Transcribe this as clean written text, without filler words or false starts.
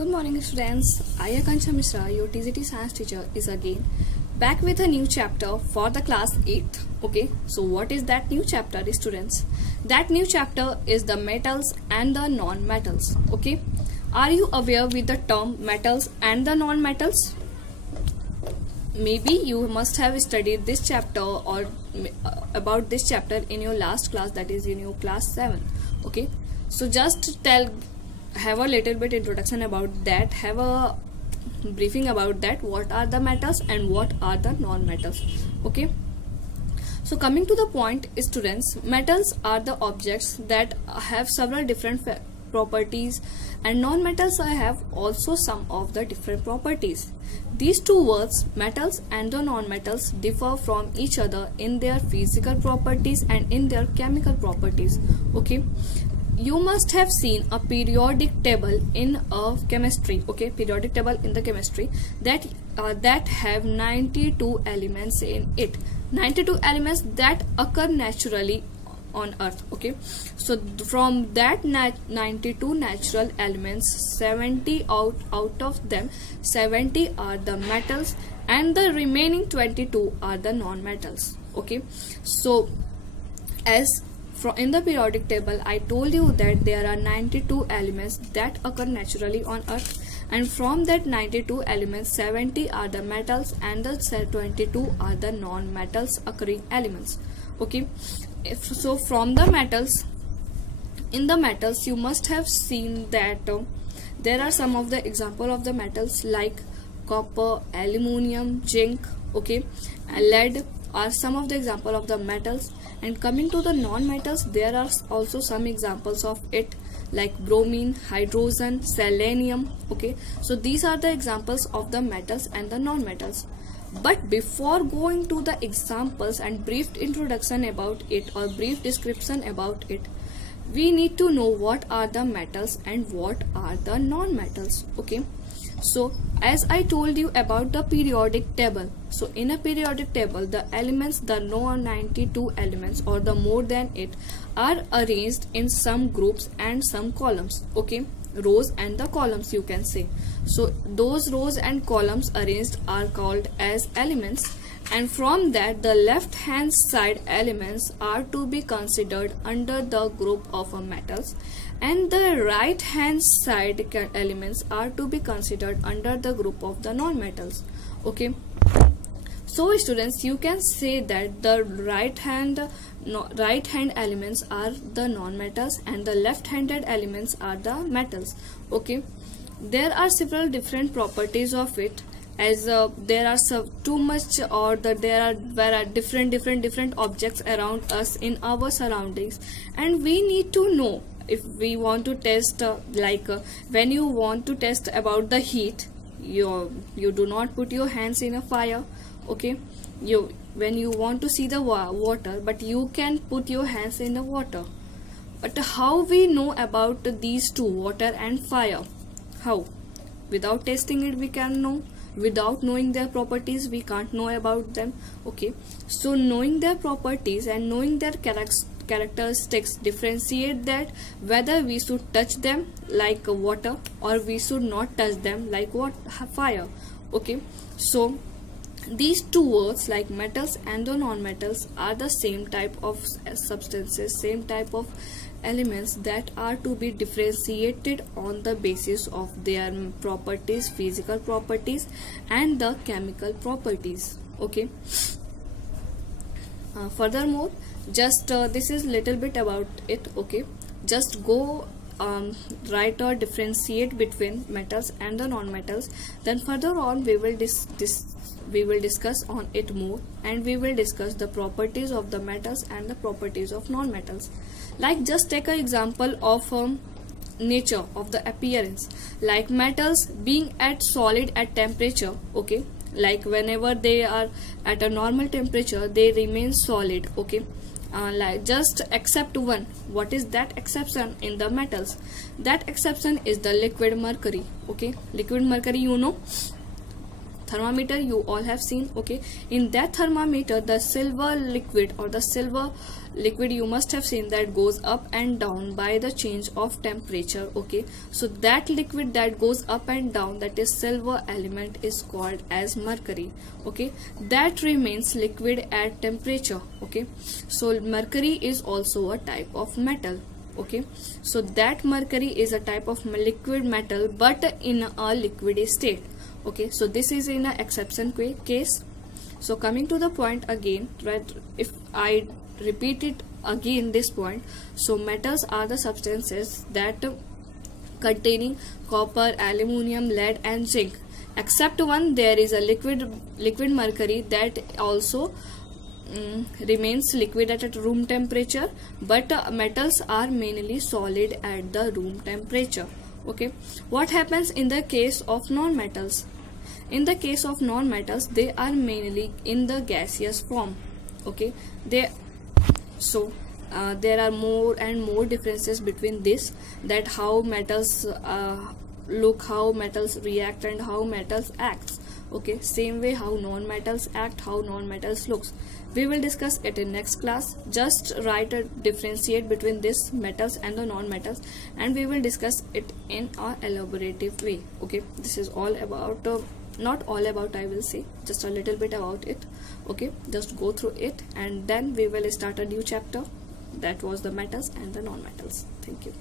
Good morning students, I Akansha Mishra, your TGT science teacher is again back with a new chapter for the class 8th. Okay, so what is that new chapter students? That new chapter is the metals and the non-metals. Okay, are you aware with the term metals and the non-metals? Maybe you must have studied this chapter or about this chapter in your last class, that is in your class 7. Okay, so just have a little bit introduction about that, have a briefing about that, what are the metals and what are the non-metals. Okay, so coming to the point students, metals are the objects that have several different properties and non-metals have also some of the different properties. These two words, metals and the non-metals, differ from each other in their physical properties and in their chemical properties. Okay, you must have seen a periodic table in a chemistry. Okay, periodic table in the chemistry that have 92 elements in it. 92 elements that occur naturally on earth. Okay, so from that 92 natural elements, 70 out of them 70 are the metals and the remaining 22 are the non-metals. Okay, so as in the periodic table I told you that there are 92 elements that occur naturally on earth, and from that 92 elements 70 are the metals and the 22 are the non-metals occurring elements. Okay, so from the metals, in the metals you must have seen that there are some of the example of the metals like copper, aluminium, zinc, okay, lead are some of the example of the metals. And coming to the non-metals, there are also some examples of it like bromine, hydrogen, selenium. Okay, so these are the examples of the metals and the non-metals. But before going to the examples and brief introduction about it or brief description about it, we need to know what are the metals and what are the non-metals. Okay, so as I told you about the periodic table, so in a periodic table the elements, the 92 elements or the more than it, are arranged in some groups and some columns. Okay, rows and the columns you can say. So those rows and columns arranged are called as elements, and from that the left hand side elements are to be considered under the group of metals, and the right hand side elements are to be considered under the group of the non-metals. Okay, so students, you can say that the right hand elements are the non-metals and the left-handed elements are the metals. Okay, there are several different properties of it, as there are too much or that there are different objects around us in our surroundings, and we need to know if we want to test when you want to test about the heat, you do not put your hands in a fire. Okay, when you want to see the water, but you can put your hands in the water. But how we know about these two, water and fire? How? Without testing it we can know. Without knowing their properties we can't know about them. Okay, so knowing their properties and knowing their characteristics differentiate that whether we should touch them like water or we should not touch them like fire. Okay, so these two words like metals and the non-metals are the same type of substances, same type of elements that are to be differentiated on the basis of their properties, physical properties and the chemical properties. Okay, furthermore, just this is little bit about it. Okay, just go write or differentiate between metals and the non-metals, then further on we will discuss on it more, and we will discuss the properties of the metals and the properties of non-metals. Like just take an example of nature of the appearance, like metals being at solid at temperature. Okay, like whenever they are at a normal temperature they remain solid. Okay, like just except one. What is that exception in the metals? That exception is the liquid mercury. Okay, liquid mercury, you know, thermometer you all have seen. Okay, in that thermometer the silver liquid or the silver liquid you must have seen that goes up and down by the change of temperature. Okay, so that liquid that goes up and down, that is silver element, is called as mercury. Okay, that remains liquid at temperature. Okay, so mercury is also a type of metal. Okay, so that mercury is a type of liquid metal but in a liquid state. Okay, so this is in a exception case. So coming to the point again, right, if I repeat it again this point, so metals are the substances that containing copper, aluminium, lead and zinc, except one, there is a liquid mercury that also remains liquid at a room temperature, but metals are mainly solid at the room temperature. Okay, what happens in the case of non-metals? In the case of non-metals, they are mainly in the gaseous form. Okay, there are more and more differences between this, that how metals look, how metals react and how metals acts. Okay, same way how non-metals act, how non-metals looks. We will discuss it in next class. Just differentiate between this metals and the non-metals, and we will discuss it in a elaborative way. Okay, this is all about not all about, I will say just a little bit about it. Okay, just go through it and then we will start a new chapter, that was the metals and the non-metals. Thank you.